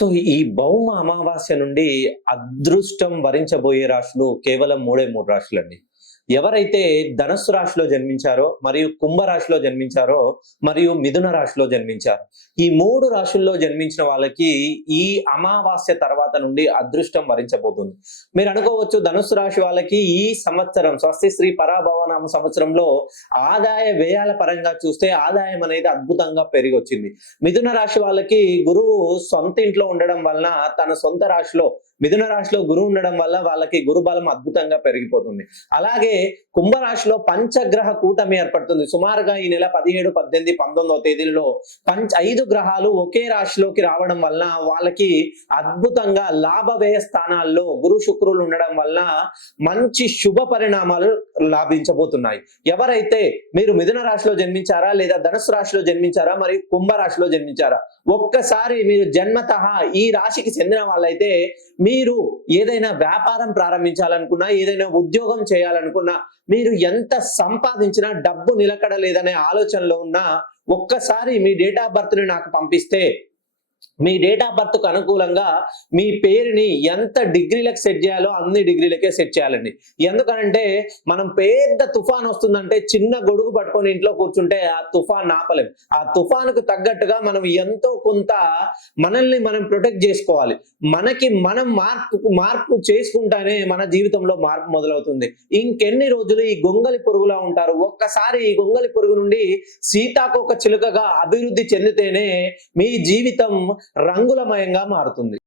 So, ఈ భౌమ అమావాస్య నుండి అదృష్టం వరించబోయే రాశులు కేవలం మూడే 3 రాశులండి. ఎవరైతే ధనస్సు రాశిలో జన్మించారో, మరియు కుంభ రాశిలో జన్మించారో, మరియు మిథున రాశిలో జన్మించారో. ఈ 3 రాశుల్లో జన్మించిన వాళ్ళకి ఈ అమావాస్య తర్వాత నుండి అదృష్టం వరించబోతుంది. మీరు అనుకోవచ్చు ధనుస్సు రాశి వాళ్ళకి ఈ సంవత్సరం స్వస్తి శ్రీ పరాభవనామ సంవత్సరంలో ఆదాయ వ్యయాల పరంగా చూస్తే ఆదాయం అనేది అద్భుతంగా పెరిగొచ్చింది. మిథున రాశి వాళ్ళకి గురువు సొంత ఇంట్లో ఉండడం వలన తన సొంత రాశిలో మిథున రాశిలో గురువు ఉండడం వల్ల వాళ్ళకి గురుబలం అద్భుతంగా పెరిగిపోతుంది. అలాగే కుంభరాశిలో పంచగ్రహ కూటమి ఏర్పడుతుంది. సుమారుగా ఈ నెల 17, 18, 19వ తేదీల్లో 5 గ్రహాలు ఒకే రాశిలోకి రావడం వలన వాళ్ళకి అద్భుతంగా లాభ వ్యయ స్థానాల్లో గురు శుక్రులు ఉండడం వల్ల మంచి శుభ పరిణామాలు లాభించబోతున్నాయి. ఎవరైతే మీరు మిథున రాశిలో జన్మించారా, లేదా ధనుసు రాశిలో జన్మించారా, మరియు కుంభ రాశిలో జన్మించారా, ఒక్కసారి మీరు జన్మతః ఈ రాశికి చెందిన వాళ్ళైతే మీరు ఏదైనా వ్యాపారం ప్రారంభించాలనుకున్నా, ఏదైనా ఉద్యోగం చేయాలనుకున్నా, మీరు ఎంత సంపాదించినా డబ్బు నిలకడ లేదనే ఆలోచనలో ఉన్నా ఒక్కసారి మీ డేట్ ఆఫ్ బర్త్ ని నాకు పంపిస్తే మీ డేట్ ఆఫ్ బర్త్ కు అనుకూలంగా మీ పేరుని ఎంత డిగ్రీలకు సెట్ చేయాలో అన్ని డిగ్రీలకే సెట్ చేయాలండి. ఎందుకనంటే మనం పెద్ద తుఫాన్ వస్తుందంటే చిన్న గొడుగు పట్టుకొని ఇంట్లో కూర్చుంటే ఆ తుఫాన్ ఆపలేం. ఆ తుఫానుకు తగ్గట్టుగా మనం ఎంతో కొంత మనల్ని మనం ప్రొటెక్ట్ చేసుకోవాలి. మనకి మనం మార్పు చేసుకుంటానే మన జీవితంలో మార్పు మొదలవుతుంది. ఇంకెన్ని రోజులు ఈ గొంగలి పురుగులా ఉంటారు. ఒక్కసారి ఈ గొంగలి పురుగు నుండి సీతాకోక చిలుకగా అభివృద్ధి చెందితేనే మీ జీవితం రంగులమయంగా మారుతుంది.